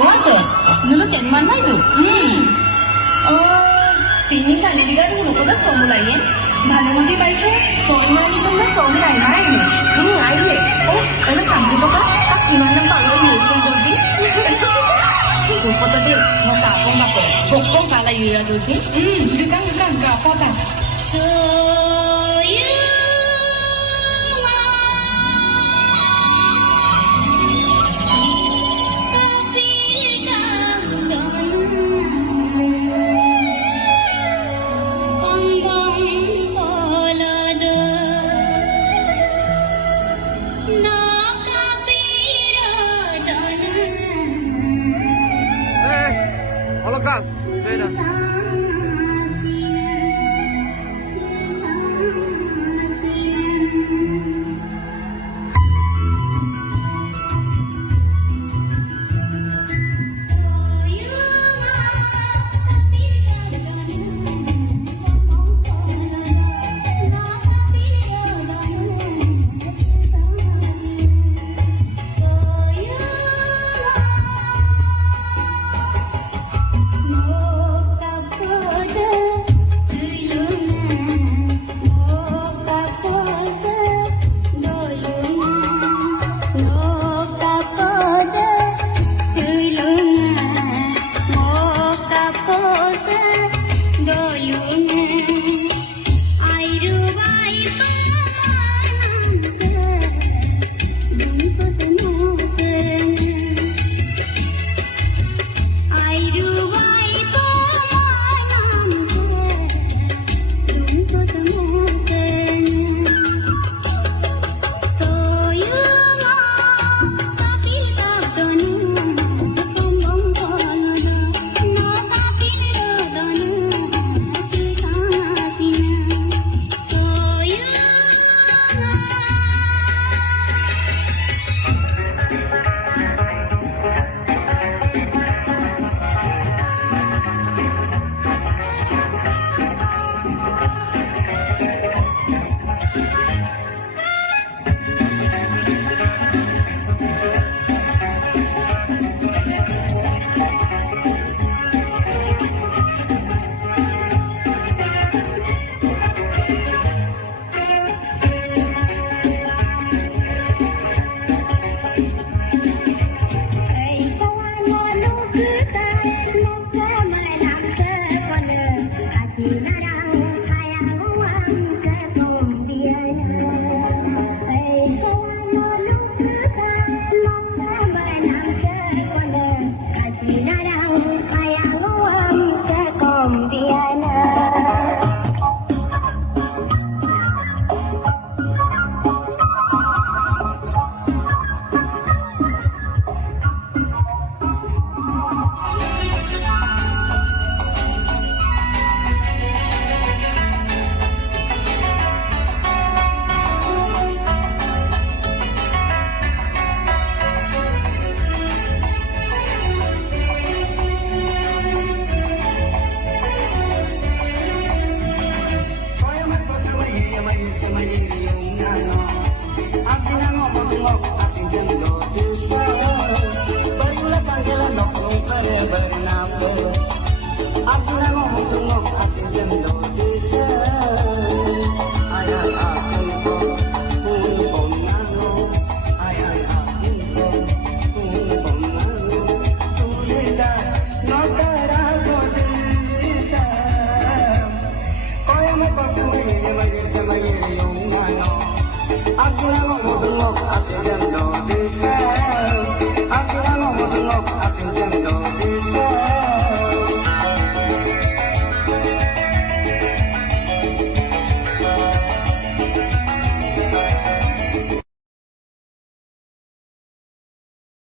Oke, dulu cek mana itu? Sini kali juga dulu kau tak sombong lagi. Mana mati baik tu? Soalnya ni tu nak sombong lain lain. Lain le. Oh, kalau kamu tu kan, tak sih mana nampak lagi sombong tu. Rupa tadi, mau kapong apa? Pokok kalah yura tu je. Bukan berapa kan? Holokan, beda. Así